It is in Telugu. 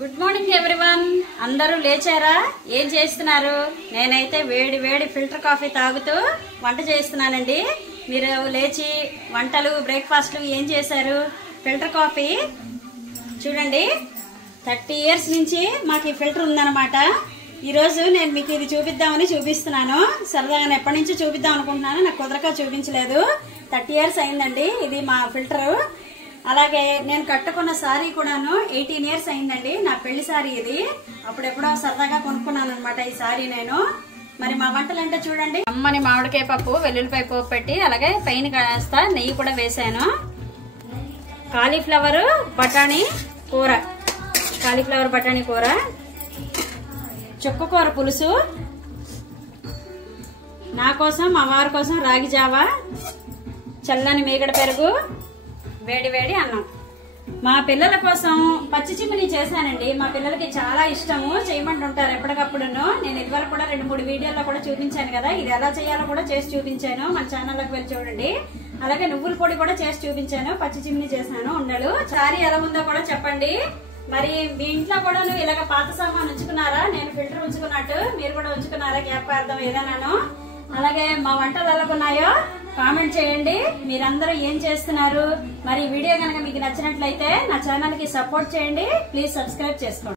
Good morning everyone. అందరూ లేచారా? ఏం చేస్తున్నారు? నేనైతే వేడి వేడి ఫిల్టర్ కాఫీ తాగుతూ వంట చేస్తున్నానండి. మీరు లేచి వంటలు బ్రేక్ఫాస్ట్లు ఏం చేశారు? ఫిల్టర్ కాఫీ చూడండి, 30 years నుంచి మాకు ఈ ఫిల్టర్ ఉందన్నమాట. ఈరోజు నేను మీకు ఇది చూపిద్దామని చూపిస్తున్నాను. సరదాగా ఎప్పటి నుంచి చూపిద్దాం అనుకుంటున్నాను, నాకు కుదరక చూపించలేదు. 30 years అయిందండి ఇది మా ఫిల్టర్. అలాగే నేను కట్టుకున్న సారీ కూడాను 18 years అయిందండి. నా పెళ్లి సారీ ఇది. అప్పుడెప్పుడో సరదాగా కొనుక్కున్నాను అనమాట ఈ సారీ నేను. మరి మా వంటలు అంటే చూడండి, అమ్మని మామిడికాయ పప్పు, వెల్లుల్లిపాయ పోపు పెట్టి అలాగే పైన కాస్త నెయ్యి కూడా వేసాను. కాలీఫ్లవర్ బఠానీ కూర, కాలీఫ్లవర్ బఠానీ కూర, చుక్కకూర పులుసు, నా కోసం మా వారి కోసం రాగి జావా, చల్లని మీగడ పెరుగు, వేడి వేడి అన్నం. మా పిల్లల కోసం పచ్చి చిమ్మిని చేశానండి. మా పిల్లలకి చాలా ఇష్టము, చేయమంటుంటారు ఎప్పటికప్పుడును. నేను ఇదివరకు కూడా 2-3 వీడియోల్లో కూడా చూపించాను కదా, ఇది ఎలా చేయాలో కూడా చేసి చూపించాను. మన ఛానల్లోకి వెళ్ళి చూడండి. అలాగే నువ్వుల పొడి కూడా చేసి చూపించాను. పచ్చి చిమ్మిని చేశాను, ఉండలు. సారీ ఎలా ఉందో కూడా చెప్పండి. మరి మీ ఇంట్లో కూడా ఇలాగ పాత సామాన్ ఉంచుకున్నారా? నేను ఫిల్టర్ ఉంచుకున్నట్టు మీరు కూడా ఉంచుకున్నారా? గ్యాప్ అర్థం ఏదైనాను. అలాగే మా వంటలు ఎలాగున్నాయో కామెంట్ చేయండి. మీరందరూ ఏం చేస్తున్నారు? మరి వీడియో కనుక మీకు నచ్చినట్లయితే నా ఛానల్ కి సపోర్ట్ చేయండి. ప్లీజ్ సబ్స్క్రైబ్ చేసుకోండి.